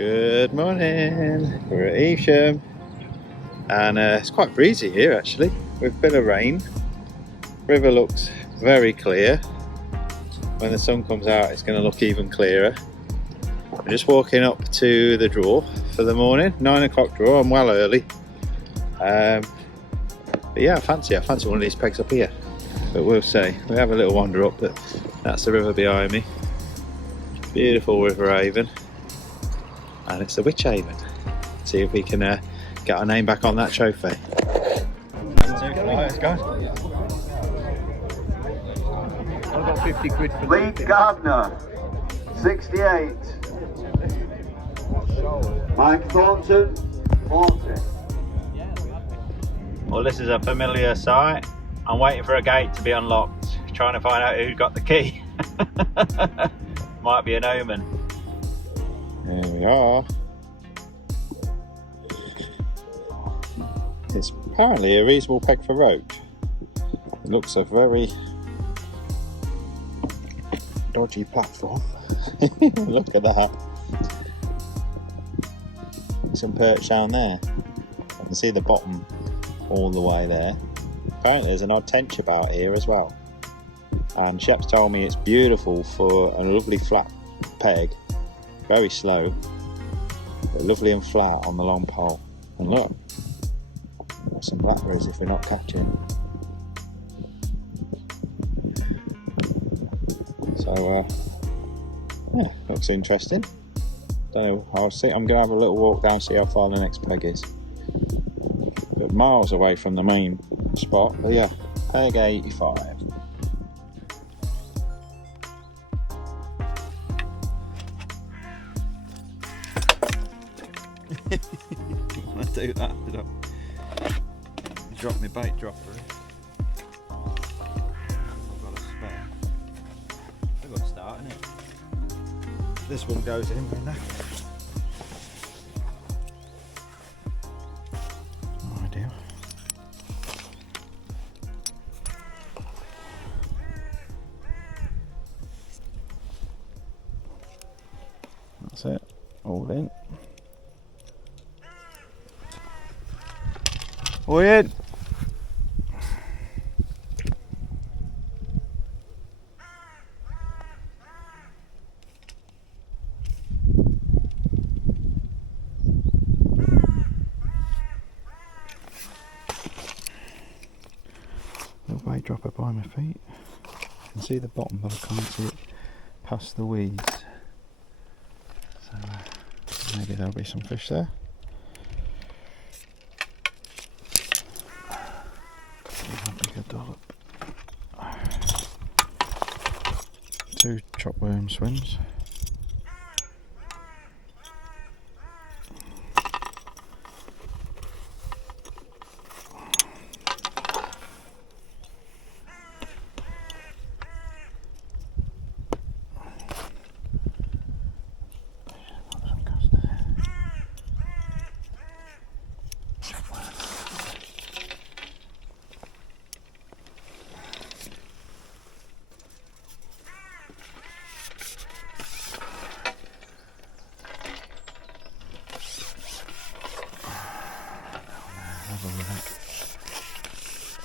Good morning, we're at Evesham and it's quite breezy here actually with a bit of rain. River looks very clear. When the sun comes out it's going to look even clearer. I'm just walking up to the draw for the morning, 9 o'clock draw. I'm well early, but yeah, I fancy one of these pegs up here, but we'll see. We have a little wander up, but that's the river behind me. Beautiful River Avon. And it's the Wychavon. See if we can get our name back on that trophy. Let's go. I've got 50 quid for Lee Gardner, 68. Mike Thornton, 40. Well, this is a familiar sight. I'm waiting for a gate to be unlocked, trying to find out who got the key. Might be an omen. Here we are. It's apparently a reasonable peg for roach. It looks a very dodgy platform. Look at that. Some perch down there. I can see the bottom all the way there. Apparently there's an odd tench about here as well. And Shep's told me it's beautiful for a lovely flat peg. Very slow, but lovely and flat on the long pole. And look, got some blackberries if we're not catching. So, yeah, looks interesting. Don't know. I'll see. I'm gonna have a little walk down, see how far the next peg is. But miles away from the main spot. But yeah, peg 85. I do that, did I? Drop my bait dropper in. I've got a spare. I've got to start, innit? This one goes in right now. No idea. That's it, all in. Weird. Little bait dropper by my feet. I can see the bottom, but I can't see it past the weeds. So maybe there'll be some fish there. Dollop. 2 chopworm swims.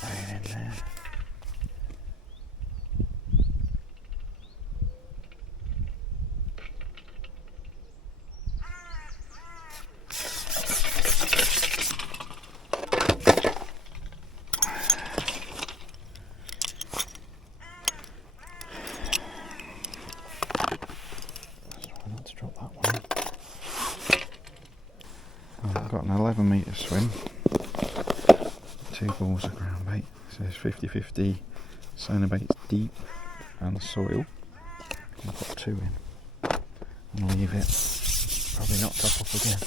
Right in there. Try not to drop that one. I've got an 11-metre swim. 2 balls of ground bait. So it's 50-50 sonar baits deep and soil. I'll put 2 in and leave it. Probably not top up again.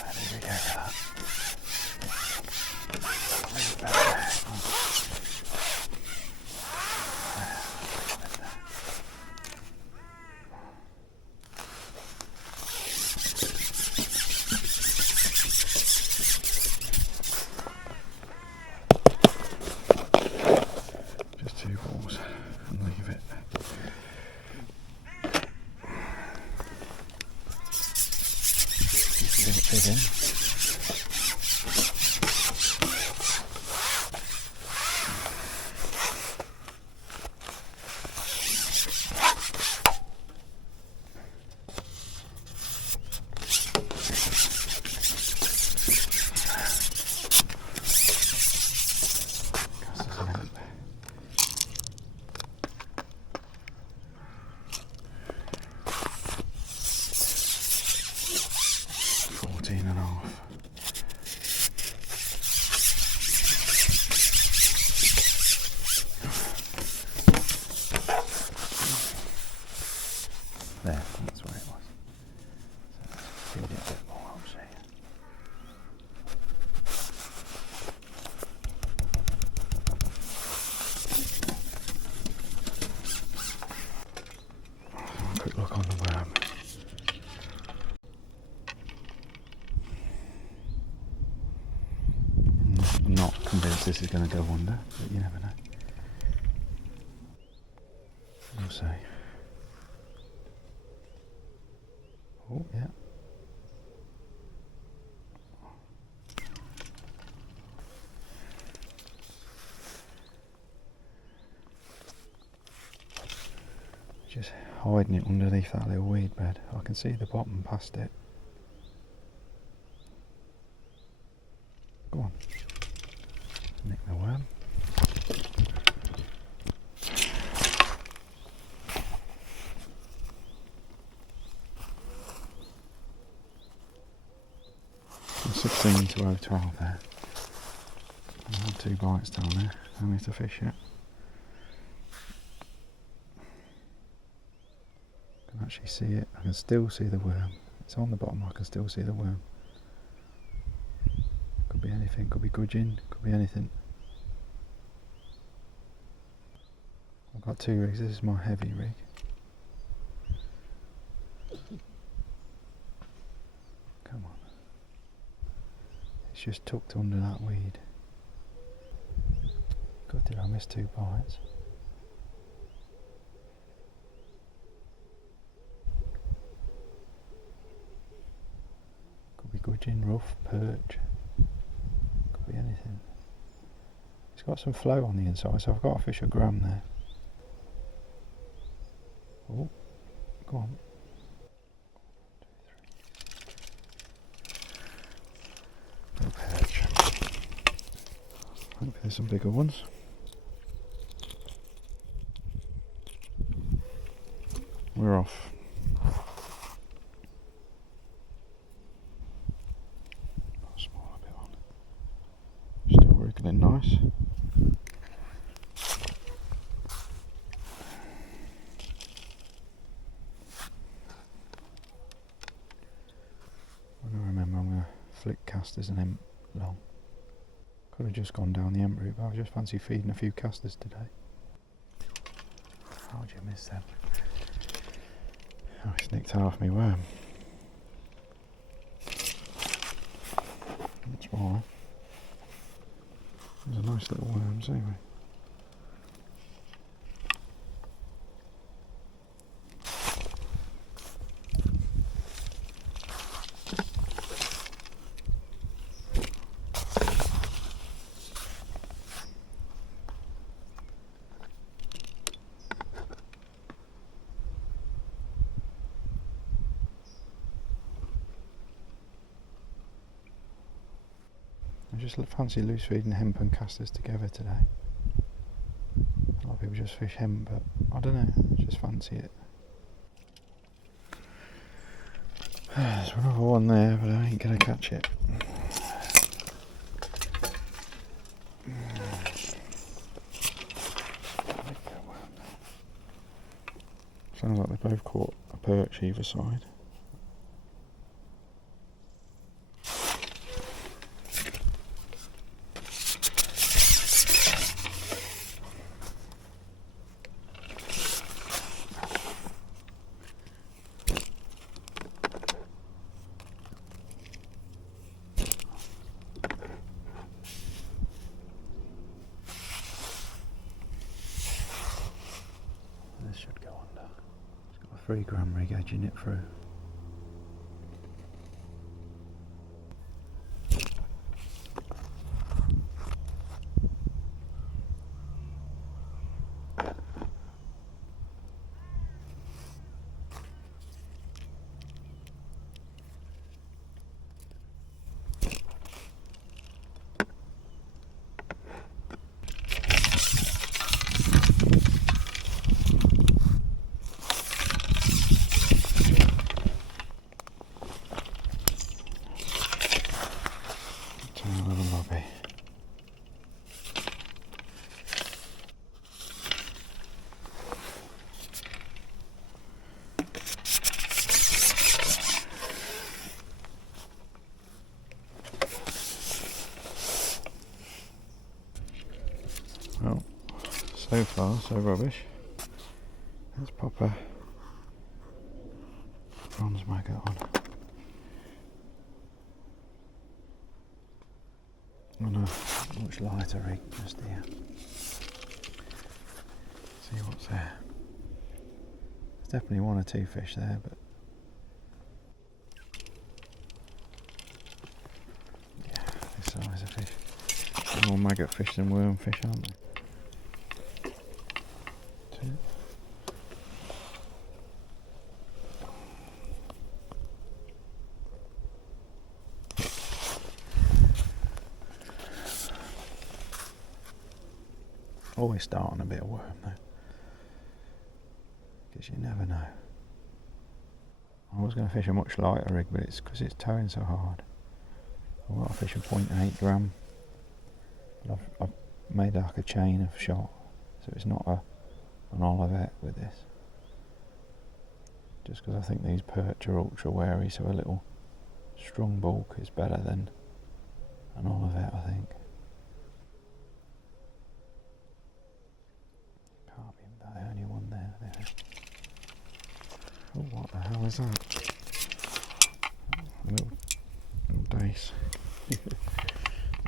There we go with that. this is going to go under, but you never know. We'll see. Oh, yeah. Just hiding it underneath that little weed bed. I can see the bottom past it. Go on. Nick the worm. And 16 to 012 there. I had 2 bites down there. I need to fish it. I can actually see it. I can still see the worm. It's on the bottom. I can still see the worm. Could be anything. Could be gudgeon. Could be anything. I've got 2 rigs. This is my heavy rig. Come on. It's just tucked under that weed. God, did I miss 2 bites? Could be gudgeon, rough, perch. Could be anything. It's got some flow on the inside, so I've got to fish a gram there. Oh, go on. 1, 2, 3. No perch. Hopefully there's some bigger ones. We're off. Smaller bit on. Still wriggling nice. I'm going to remember I'm going to flick casters and emp long. Could have just gone down the emp route, but I just fancy feeding a few casters today. How would you miss them? Oh, it's nicked half my worm. That's why. There's a nice little worms anyway. I just fancy loose feeding hemp and casters together today. A lot of people just fish hemp, but I don't know, I just fancy it. There's another one there, but I ain't gonna catch it. Sounds like they both caught a perch either side. This should go under. It's got a 3 gram rig edging it through. Well, so far so rubbish. Let's pop a bronze maggot on. Oh no, much lighter rig just here. See what's there. There's definitely one or two fish there, but yeah, this size of fish. They're more maggot fish than worm fish, aren't they? Two. Always start on a bit of worm though, because you never know. I was going to fish a much lighter rig, but it's because it's towing so hard. I want to fish a 0.8 gram, but I've made like a chain of shot, so it's not an Olivet with this. Just because I think these perch are ultra wary, so a little strong bulk is better than an Olivet, I think. The only one there. Oh, what the hell is that? A little dace.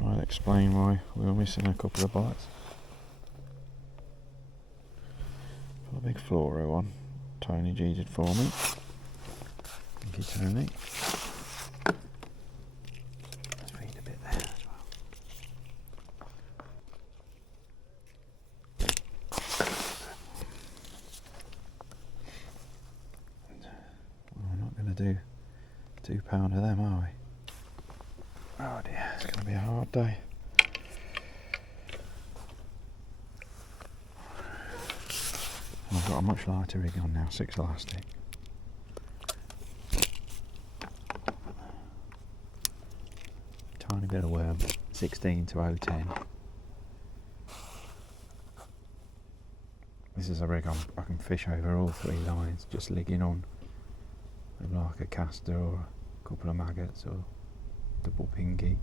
I'll explain why we were missing a couple of bites. Got a big fluoro one. Tony G did for me. Thank you, Tony. Let's feed a bit there as well. We're not going to do 2 pound of them, are we? Oh dear, it's going to be a hard day. And I've got a much lighter rig on now, 6 elastic. Tiny bit of worm, 16 to 010. This is a rig I can fish over all 3 lines, just ligging on with like a caster or a couple of maggots or double pinky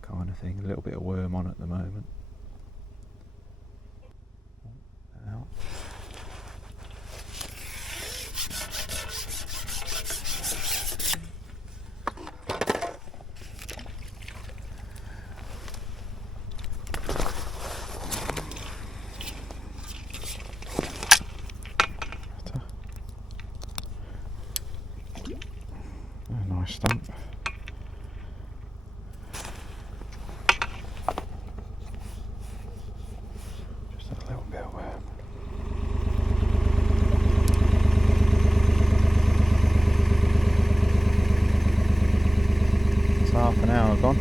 kind of thing. A little bit of worm on at the moment. Out. A nice stump. Just a little bit of worm. It's half an hour gone.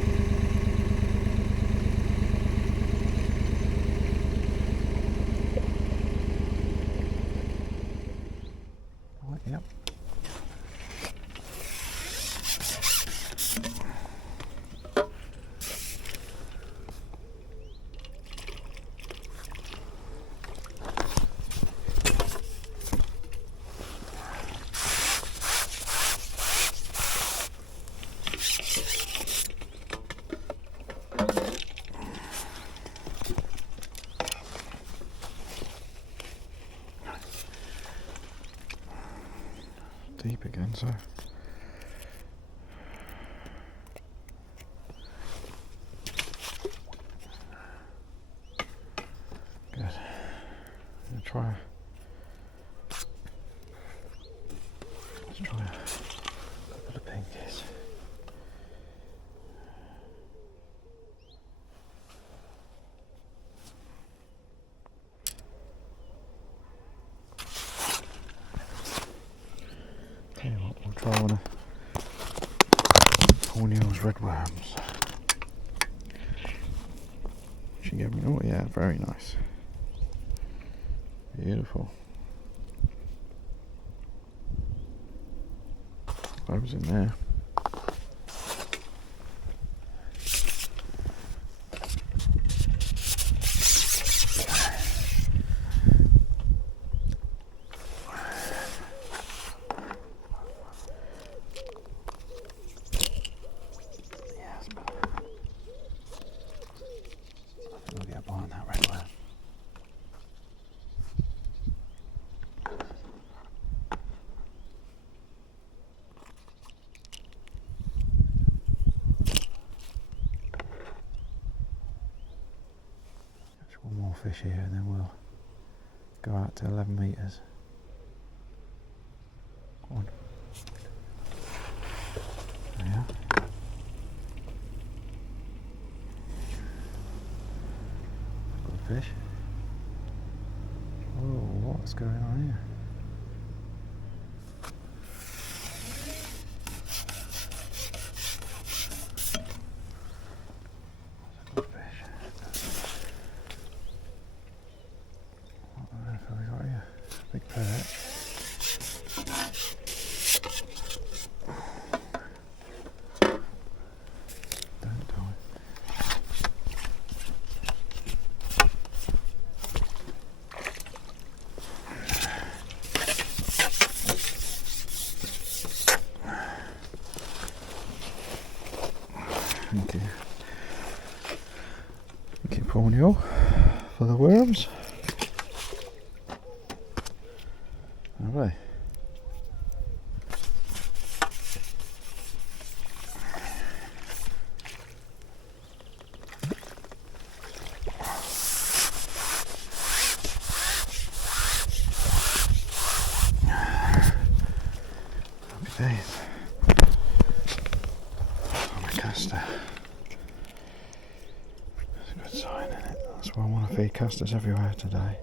Oh, yep. Deep again, so good. I'm gonna try. Let's try a couple of pinkies. Tell you what, we'll try one of Cornell's red worms. She gave me, oh yeah, very nice. Beautiful. I was in there. We'll get behind that red worm. more fish here and then we'll go out to 11 metres. Go on. There we are. Good fish. Oh, what's going on here? Good fish. What on earth have we got here? Big perch. Don't die. Thank you. Thank you, Pornio, for the worms. Have they? Happy days. On a caster. That's a good sign, isn't it? That's why I want to feed casters everywhere today.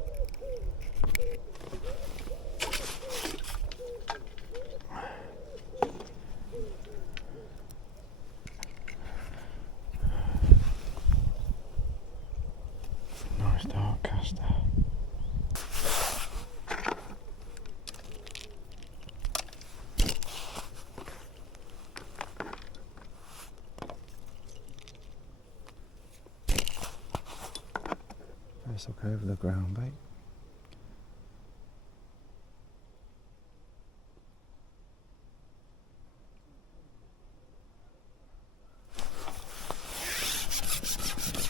Nice dark caster. Let's look over the ground bait.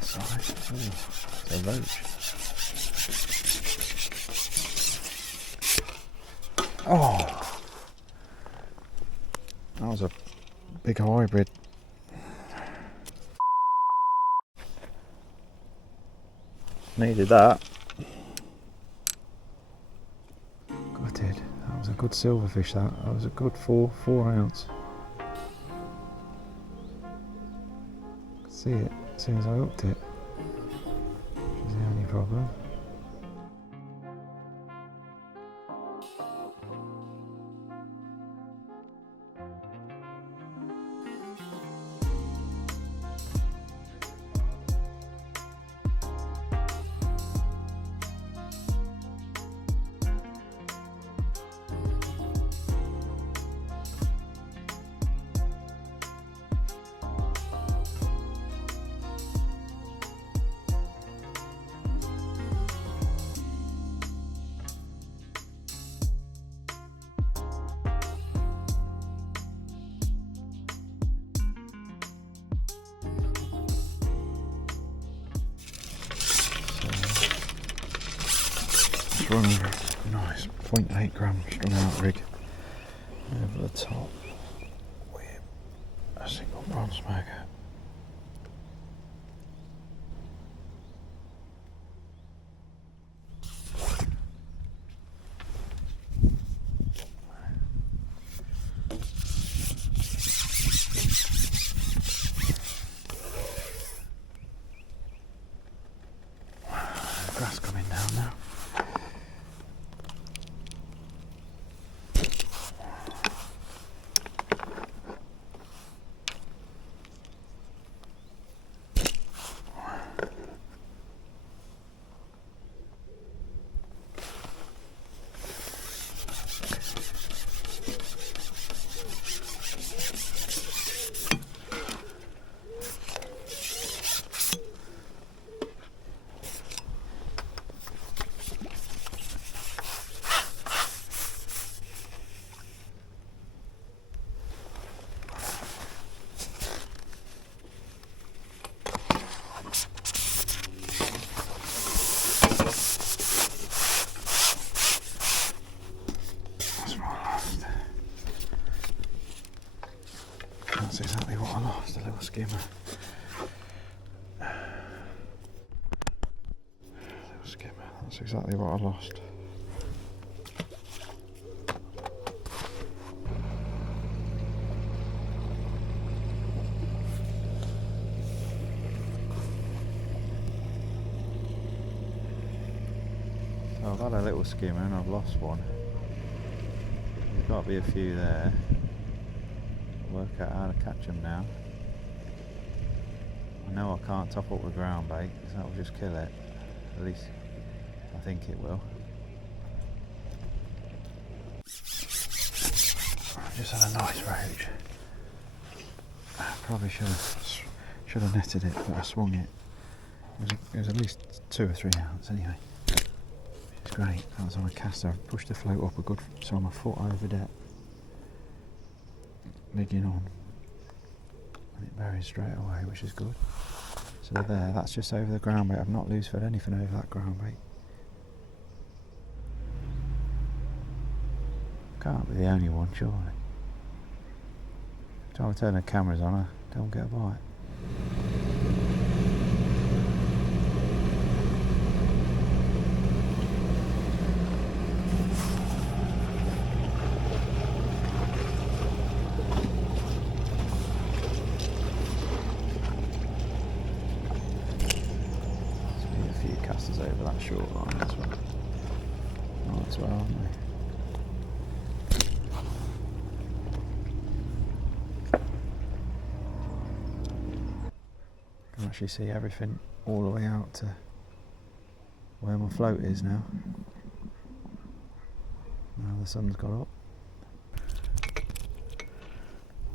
Size. Ooh, it's a roach. Oh, that was a big hybrid. Needed that. Gutted. That was a good silverfish. That was a good 4 ounce. Could see it as soon as I hooked it. Which is the only problem. Strung, nice 0.8 gram strung out rig over the top with a single bronze maggot. Grass coming down now. skimmer. That's exactly what I lost. So I've had a little skimmer and I've lost one. There's got to be a few there. Work out how to catch them now. I know I can't top up with ground bait because that will just kill it. At least I think it will. I just had a nice roach. I probably should have netted it, but I swung it. It was at least 2 or 3 ounce anyway. Which is great. That was on a caster. I pushed the float up a good, so I'm a foot over depth. Rigging on. And it buries straight away, which is good. So there, that's just over the ground bait. I've not loose fed anything over that ground bait. Can't be the only one, surely. Time I turn the cameras on, I don't get a bite. Over that short line as well. Oh, as well, aren't they? I can actually see everything all the way out to where my float is now. Now the sun's got up.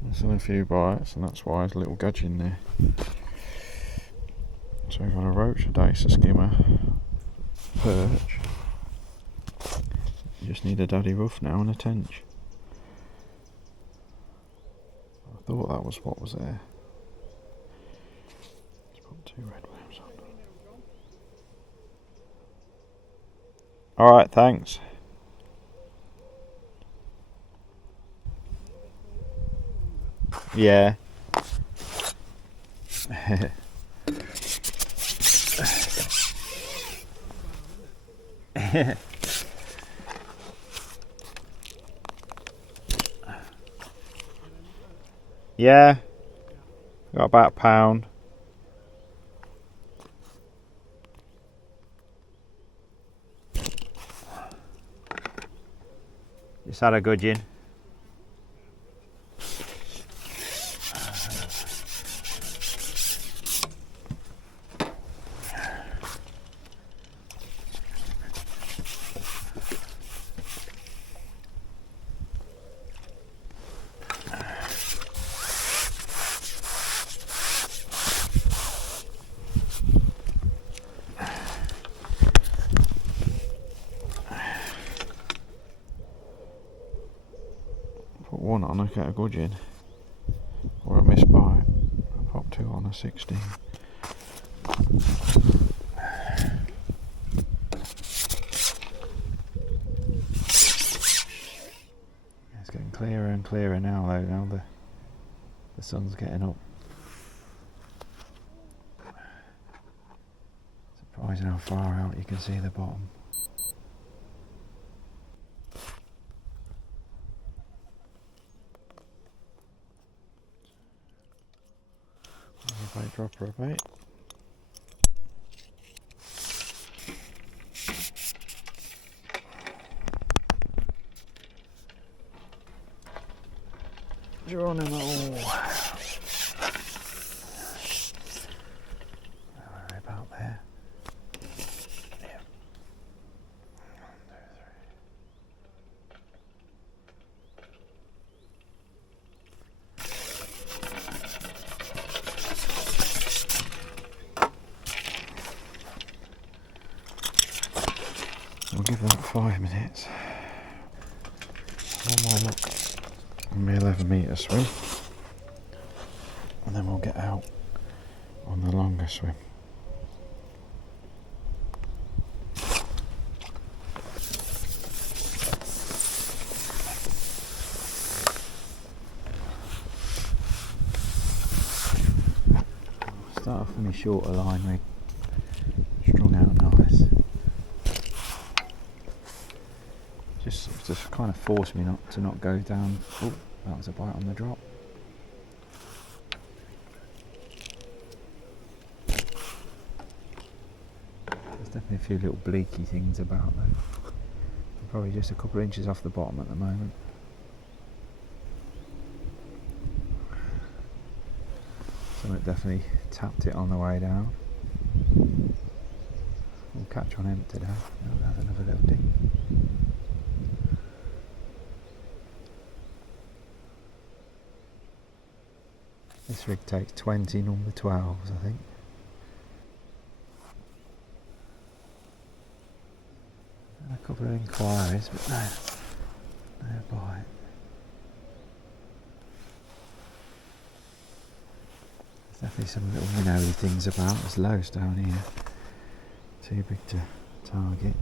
There's only a few bites, and that's why there's a little gudgeon there. So we've got a roach, a dace, a skimmer, perch. You just need a daddy rough now and a tench. I thought that was what was there. Let's put 2 red worms on. Alright, thanks. Yeah. Yeah, got about a pound. Just had a gudgeon. Put 1 on, I get a gudgeon. Or a missed bite. I pop 2 on a 16. It's getting clearer and clearer now though, now the sun's getting up. Surprising how far out you can see the bottom. Bait dropper a bait. Geronimo. Right about there. Yeah. 1, 2, 3. We'll give that 5 minutes. One more look on my 11-metre swim, and then we'll get out on the longer swim. Start off with my shorter line rig, strung out nice. just kind of forced me to not go down. Oh, that was a bite on the drop. There's definitely a few little bleaky things about though. Probably just a couple of inches off the bottom at the moment. Something definitely tapped it on the way down. We'll catch on him today. Oh, there's another little ding. This rig takes 20 number 12s, I think. And a couple of inquiries, but no bite. There's definitely some little minnowy things about. There's loads down here. Too big to target.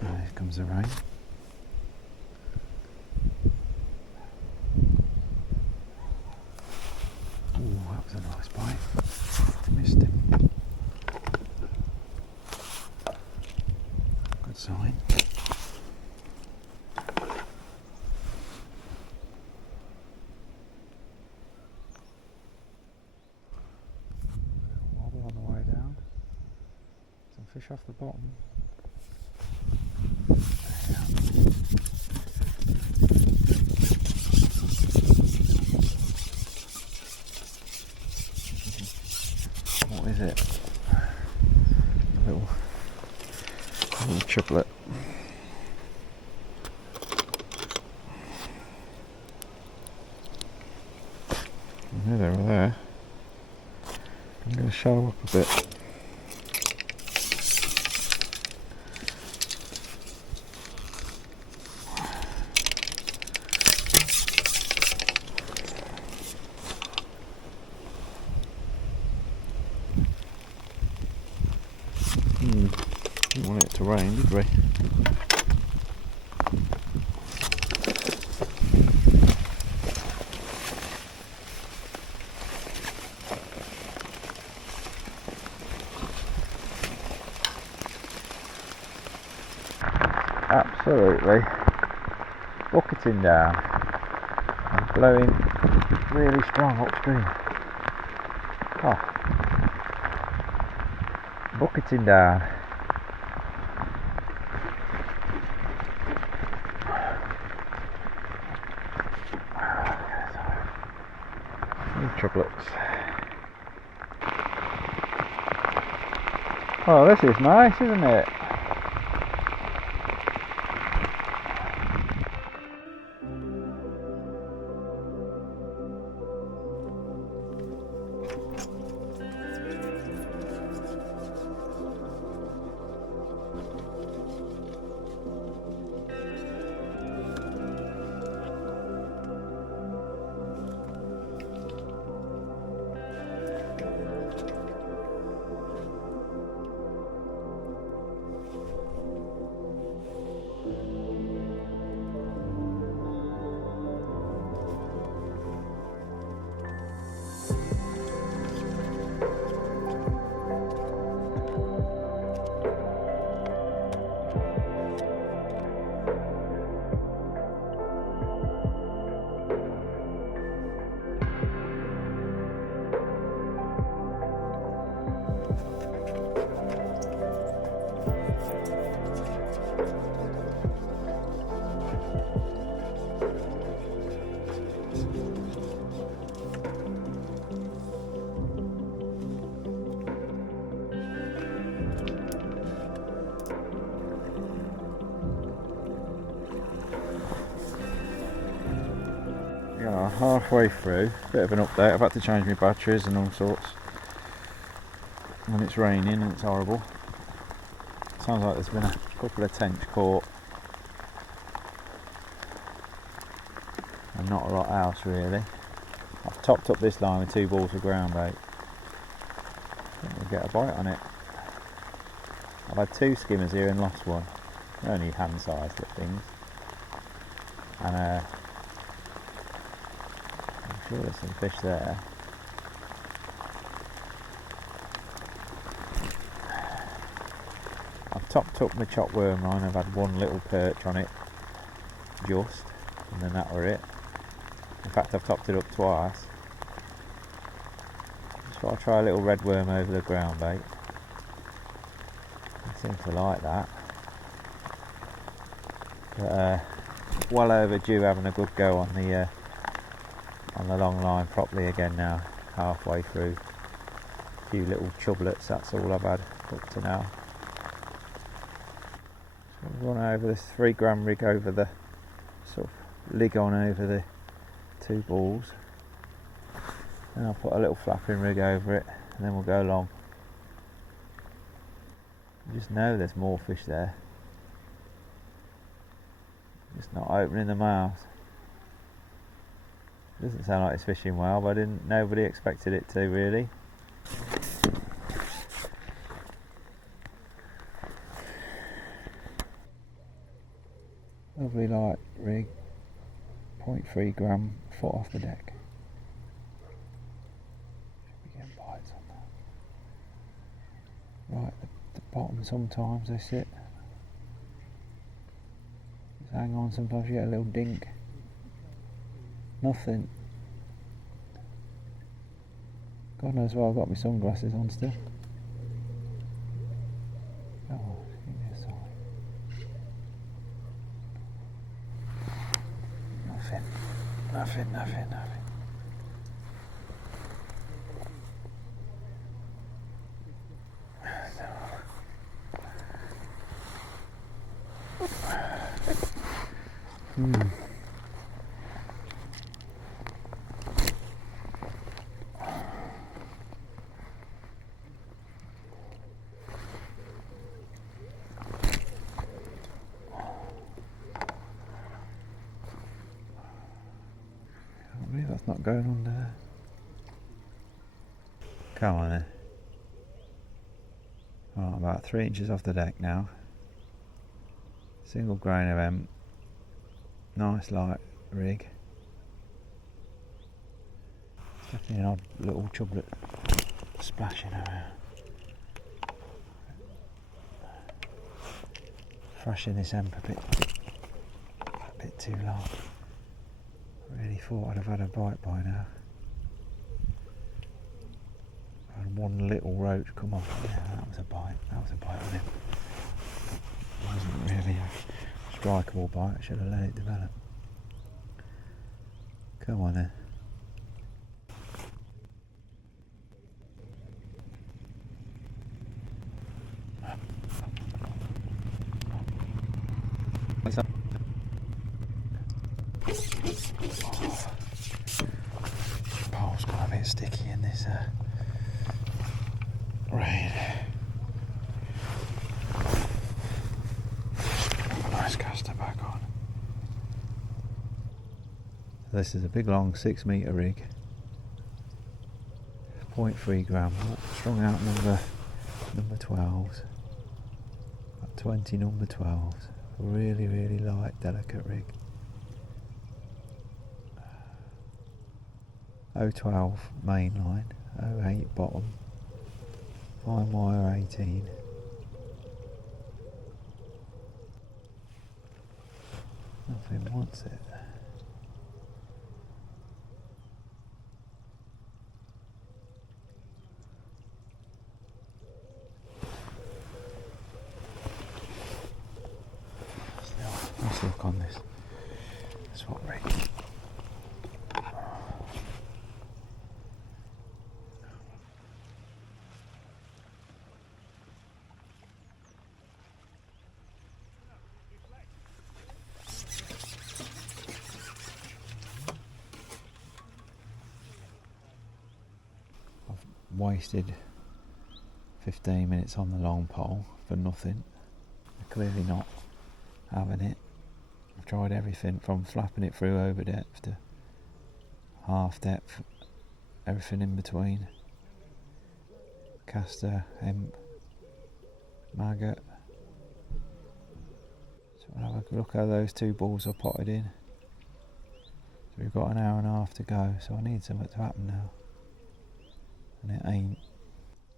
Here comes the rain. Ooh, that was a nice bite. Missed him. Good sign. Wobble on the way down. Some fish off the bottom. What is it? A little triplet. Head over there. I'm going to show up a bit. Didn't want it to rain, did we? Absolutely bucketing down and blowing really strong upstream. Oh, bucketing down. Triplets. Oh, this is nice, isn't it? Halfway through, bit of an update. I've had to change my batteries and all sorts, and it's raining and it's horrible. Sounds like there's been a couple of tench caught and not a lot else really. I've topped up this line with 2 balls of ground bait. I think we'll get a bite on it. I've had 2 skimmers here and lost one. They're only hand-sized little things. and I'm sure there's some fish there. I've topped up my chopped worm line. I've had one little perch on it just, and then that were it. In fact, I've topped it up twice. So I'll try a little red worm over the ground bait. I seem to like that. But well overdue having a good go on the long line properly again now, halfway through. A few little chublets, that's all I've had up to now. So I've run over this 3 gram rig over the sort of lig on over the 2 balls. And I'll put a little flapping rig over it, and then we'll go along. You just know there's more fish there. Just not opening the mouth. Doesn't sound like it's fishing well, but nobody expected it to really. Lovely light rig, 0.3 gram, foot off the deck. Should be getting bites on that. Right at the bottom sometimes they sit. Just hang on, sometimes you get a little dink. Nothing. God knows why I've got my sunglasses on still. Oh, give me a sign. Nothing. I believe that's not going under there. Come on then. Oh, about 3 inches off the deck now. Single grain of hemp. Nice light rig. It's definitely an odd little chublet splashing around. Thrashing this hemp a bit too long. I really thought I'd have had a bite by now. And one little roach come off. Yeah, that was a bite. That was a bite on him. It wasn't really a strikeable bite. I should have let it develop. Come on then. Pole's got a bit sticky in this rain. Nice caster back on. This is a big long 6 metre rig. 0.3 gram. Strung out number 12s. About 20 number 12s. Really light, delicate rig. 012 main line, 08 bottom, fine wire 18. Nothing wants it. Let's look on this swap rig. Wasted 15 minutes on the long pole for nothing. They're clearly not having it. I've tried everything from flapping it through over depth to half depth, everything in between. Caster, hemp, maggot. So I'll have a look how those 2 balls are potted in. So we've got an hour and a half to go, so I need something to happen now. And it ain't.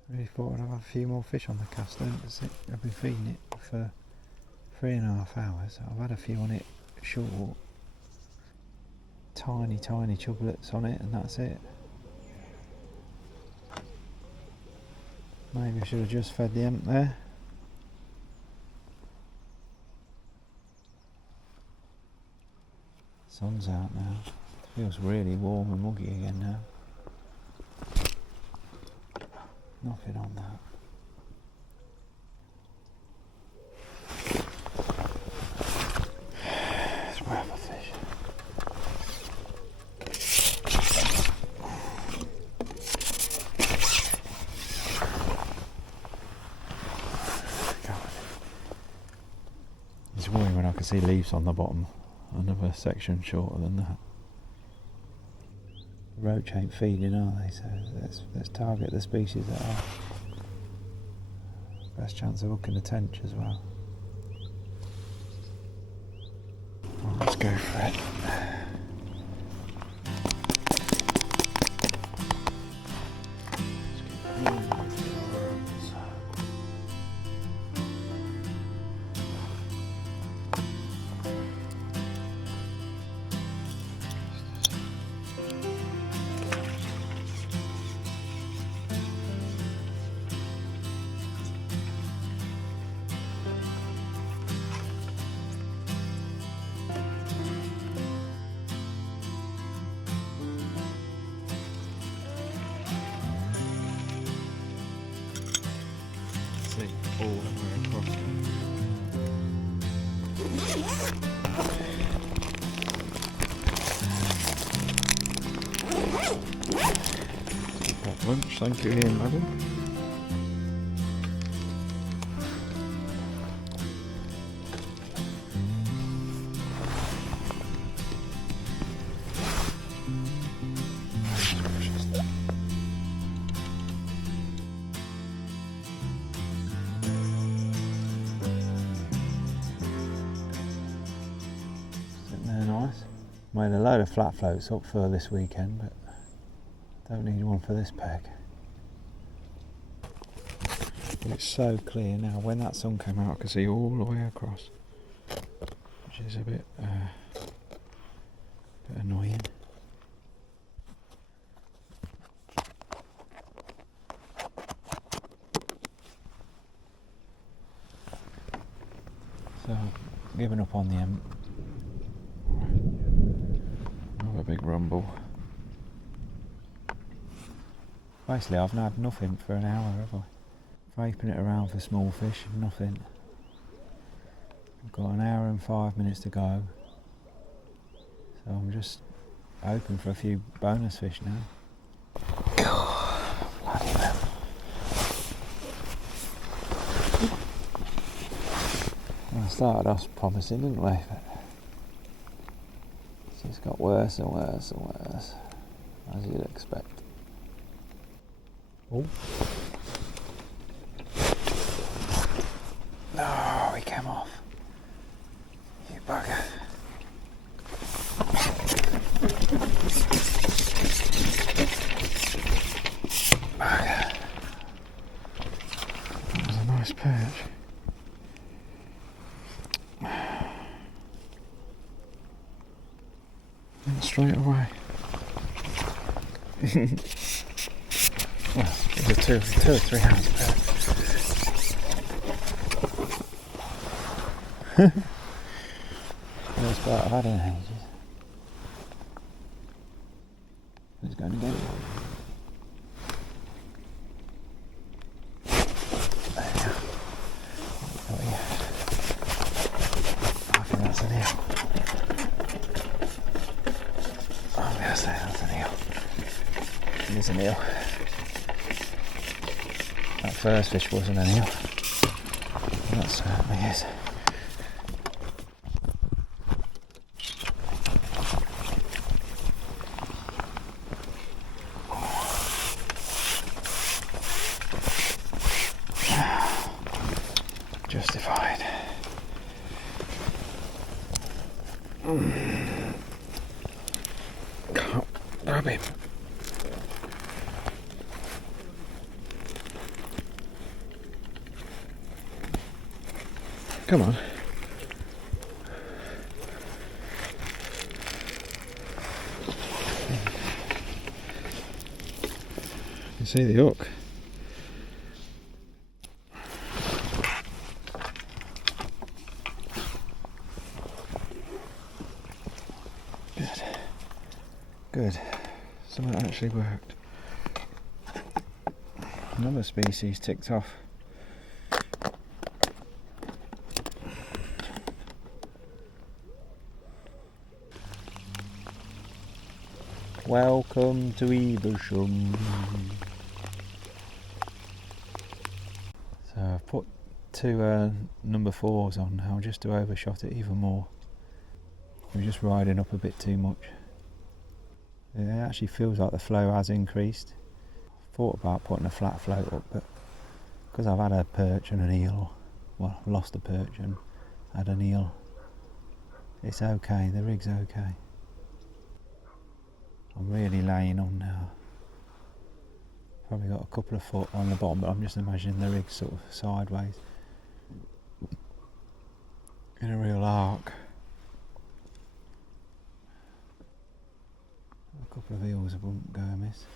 I really thought I'd have a few more fish on the cast, I've been feeding it for 3.5 hours. I've had a few on it short. Tiny chublets on it, and that's it. Maybe I should have just fed the emp there. Sun's out now. It feels really warm and muggy again now. Nothing on that. Let's grab a fish. It's worrying when I can see leaves on the bottom. Another section shorter than that. The roach ain't feeding, are they? So let's target the species that are. Best chance of hooking a tench as well. Well, let's go for it. All the way across. Got lunch, thank you, Ian, madam. Made a load of flat floats up for this weekend, but don't need one for this peg. But it's so clear now. When that sun came out, I could see all the way across, which is a bit annoying. So, giving up on the emp. A big rumble. Basically, I've had nothing for an hour, have I? Vaping it around for small fish, nothing. I've got an hour and 5 minutes to go, so I'm just hoping for a few bonus fish now. Bloody hell. Well, I started off promising, didn't we? It's got worse and worse and worse, as you'd expect. Oh. No, he came off. You bugger. Bugger. That was a nice perch. Straight away. Well, it was a 2 or 3 ounce perch. First bite I've had in ages. Who's going to get it? There we go. Oh yeah. I think that's an eel. That's an eel. It is an eel. That first fish wasn't an eel. That certainly is. Justified. grab him. Come on. You can see the hook. Good. Something actually worked. Another species ticked off. Welcome to Evesham. So I've put two number 4s on now just to overshot it even more. We're just riding up a bit too much. It actually feels like the flow has increased. Thought about putting a flat float up, but because I've had a perch and an eel, well, lost a perch and had an eel, it's okay, the rig's okay. I'm really laying on now. Probably got a couple of foot on the bottom, but I'm just imagining the rig sort of sideways in a real arc. A couple of eels wouldn't go amiss.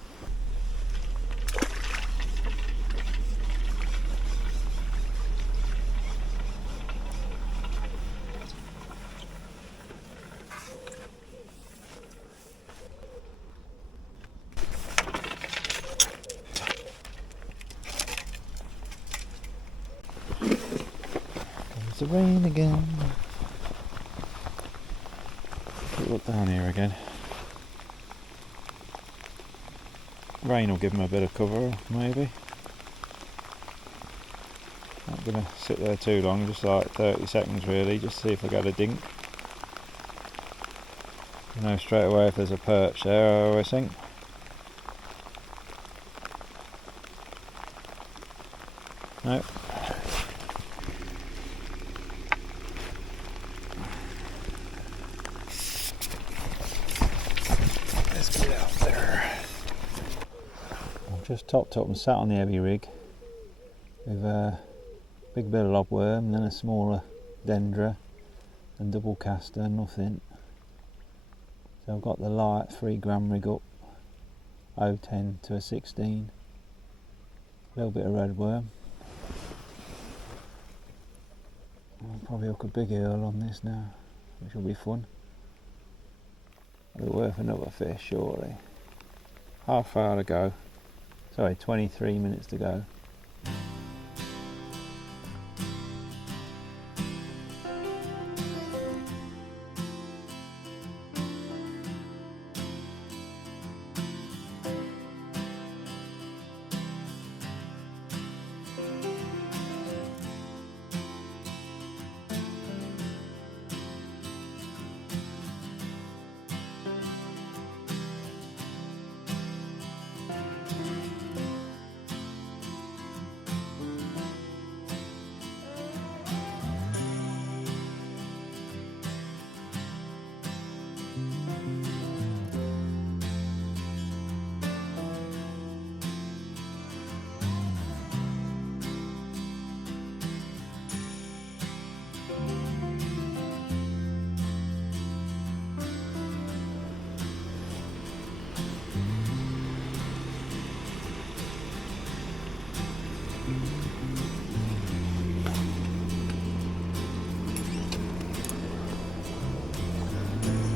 Comes the rain again. Look down here again. Rain will give them a bit of cover, maybe. Not going to sit there too long, just like 30 seconds really, just see if I get a dink. You know straight away if there's a perch there, I always think. Nope. Let's get out there. I've just topped up and sat on the heavy rig with a big bit of lobworm and then a smaller dendra and double caster, nothing. So I've got the light 3 gram rig up, 010 to a 16, a little bit of red worm. I'll probably hook a big eel on this now, which will be fun. It'll be worth another fish surely. Half hour to go, sorry 23 minutes to go.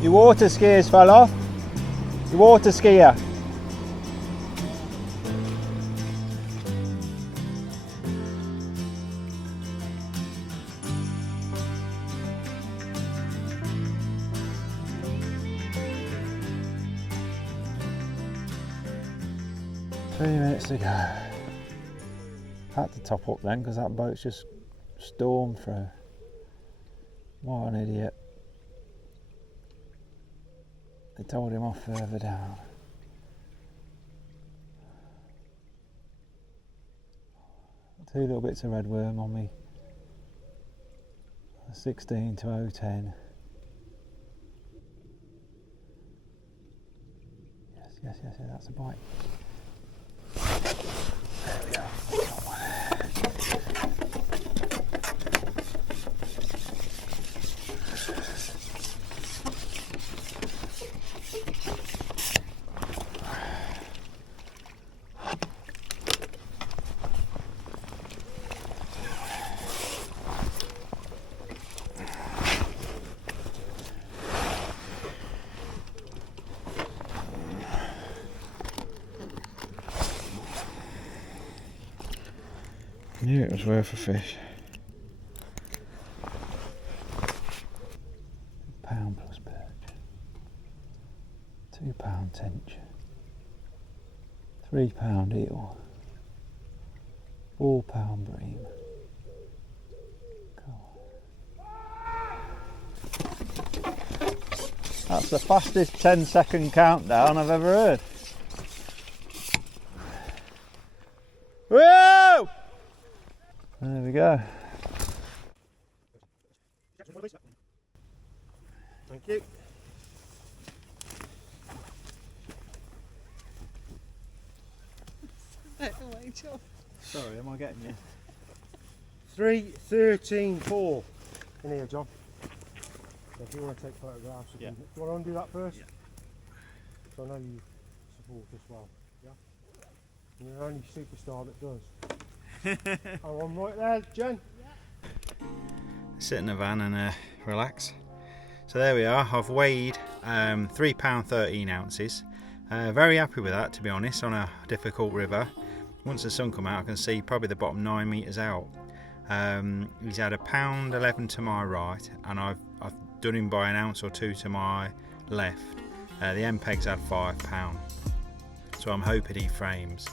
Your water skiers fell off. Your water skier. Three minutes to go. Had to top up then because that boat's just stormed through. What an idiot. They told him off further down. Two little bits of red worm on me. 16 to 010. Yes, So that's a bite. There we go. Got one. Knew it was worth a fish. £1 plus perch, £2 tench, £3 eel, £4 bream. That's the fastest 10-second countdown I've ever heard. Whoa! There we go. Thank you. Sorry, am I getting you? 3:13.4 in here, John. So if you want to take photographs, Yeah. do you want to do that first? Yeah. So I know you support us well. Yeah. And you're the only superstar that does. Oh, I'm right there, Jen. Sit in the van and relax. So there we are. I've weighed £3 13 ounces. Very happy with that, to be honest, on a difficult river. Once the sun come out, I can see probably the bottom 9 metres out. He's had £1 11 to my right, and I've done him by an ounce or two to my left. The end peg's had £5, so I'm hoping he frames.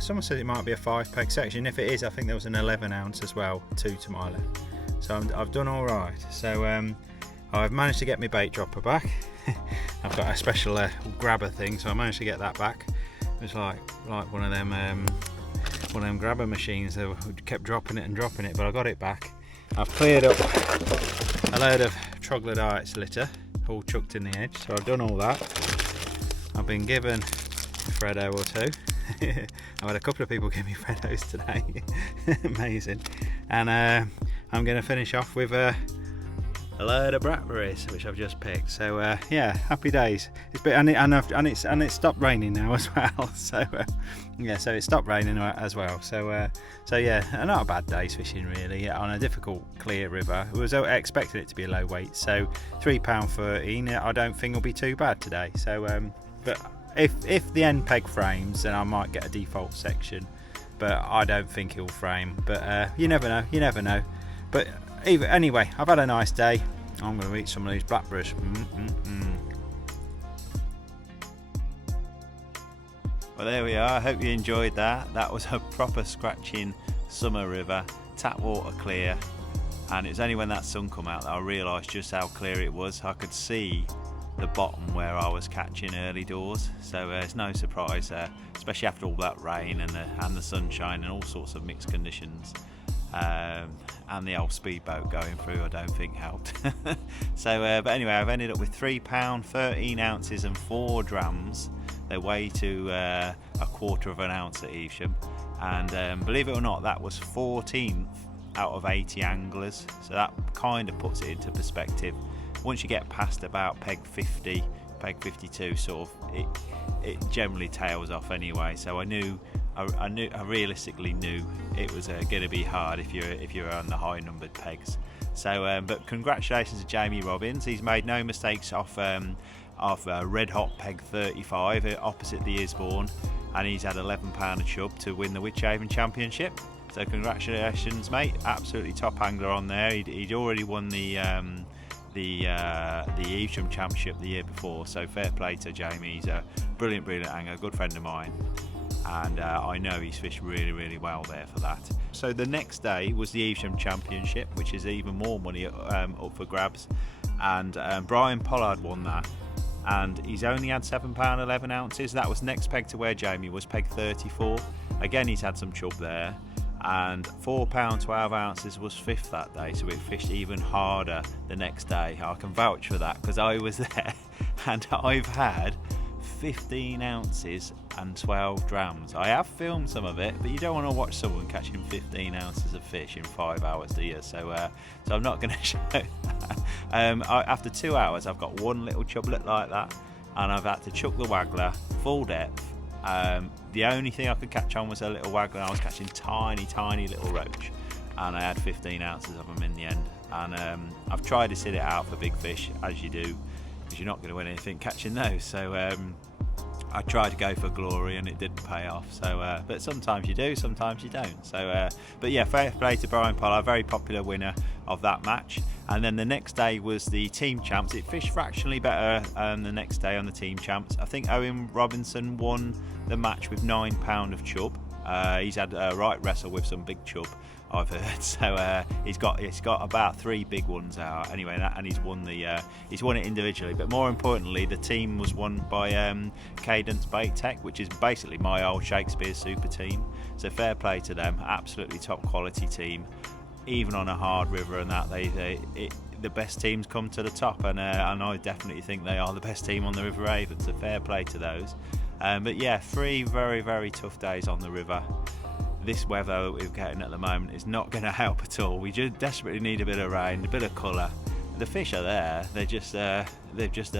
Someone said it might be a 5 peg section. If it is, I think there was an 11 ounce as well, 2 to my left. So I've done all right. So I've managed to get my bait dropper back. I've got a special grabber thing, so I managed to get that back. It was like one of them grabber machines that kept dropping it, but I got it back. I've cleared up a load of troglodytes litter, all chucked in the edge, so I've done all that. I've been given a Freddo or two. I've had a couple of people give me Freddos today. Amazing. And I'm going to finish off with a load of blackberries, which I've just picked. So yeah, happy days. It's stopped raining now as well. So so it stopped raining as well. So yeah, not a bad day's fishing really on a difficult clear river. I was expecting it to be a low weight, so £3 13. I don't think will be too bad today. So but if the end peg frames, then I might get a default section, but I don't think he'll frame. But you never know. But anyway, I've had a nice day. I'm going to eat some of these blackberries. Well, there we are. I hope you enjoyed that. That was a proper scratching summer river, tap water clear, and it was only when that sun come out that I realised just how clear it was. I could see the bottom where I was catching early doors, so it's no surprise, especially after all that rain and the sunshine and all sorts of mixed conditions. And the old speedboat going through, I don't think helped. So but anyway, I've ended up with £3 13 ounces and 4 drams. They weigh to a quarter of an ounce at Evesham, and believe it or not, that was 14th out of 80 anglers, so that kind of puts it into perspective. Once you get past about peg 50, peg 52, sort of, it generally tails off anyway. So I realistically knew it was going to be hard if you're on the high numbered pegs. So, but congratulations to Jamie Robbins. He's made no mistakes off red hot peg 35 opposite the Isbourne, and he's had £11 a chub to win the Wychavon Championship. So congratulations, mate! Absolutely top angler on there. He'd already won the Evesham Championship the year before. So fair play to Jamie. He's a brilliant angler, good friend of mine. And I know he's fished really well there for that. So the next day was the Evesham Championship, which is even more money up for grabs, and Brian Pollard won that, and he's only had £7 11 ounces. That was next peg to where Jamie was, peg 34. Again, he's had some chub there, and £4 12 ounces was 5th that day, so it fished even harder the next day. I can vouch for that because I was there, and I've had 15 ounces and 12 drams. I have filmed some of it, but you don't want to watch someone catching 15 ounces of fish in 5 hours, do you? So I'm not going to show that. After 2 hours, I've got one little chublet like that, and I've had to chuck the waggler full depth. The only thing I could catch on was a little waggler. I was catching tiny little roach, and I had 15 ounces of them in the end. And I've tried to sit it out for big fish, as you do, because you're not going to win anything catching those. So I tried to go for glory, and it didn't pay off. So, but sometimes you do, sometimes you don't. So, but yeah, fair play to Brian Pollard, very popular winner of that match. And then the next day was the team champs. It fished fractionally better the next day on the team champs. I think Owen Robinson won the match with 9 pound of chub. He's had a right wrestle with some big chub, I've heard. So he's got about 3 big ones out anyway, and he's won it individually. But more importantly, the team was won by Cadence Bait Tech, which is basically my old Shakespeare super team. So fair play to them, absolutely top quality team. Even on a hard river and that, the best teams come to the top, and I definitely think they are the best team on the River Avon. So fair play to those. But yeah, 3 very tough days on the river. This weather that we're getting at the moment is not going to help at all. We just desperately need a bit of rain, a bit of colour. The fish are there, they're just a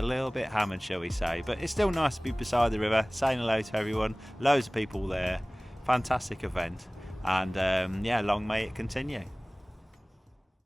little bit hammered, shall we say. But it's still nice to be beside the river, saying hello to everyone. Loads of people there, fantastic event, and yeah, long may it continue.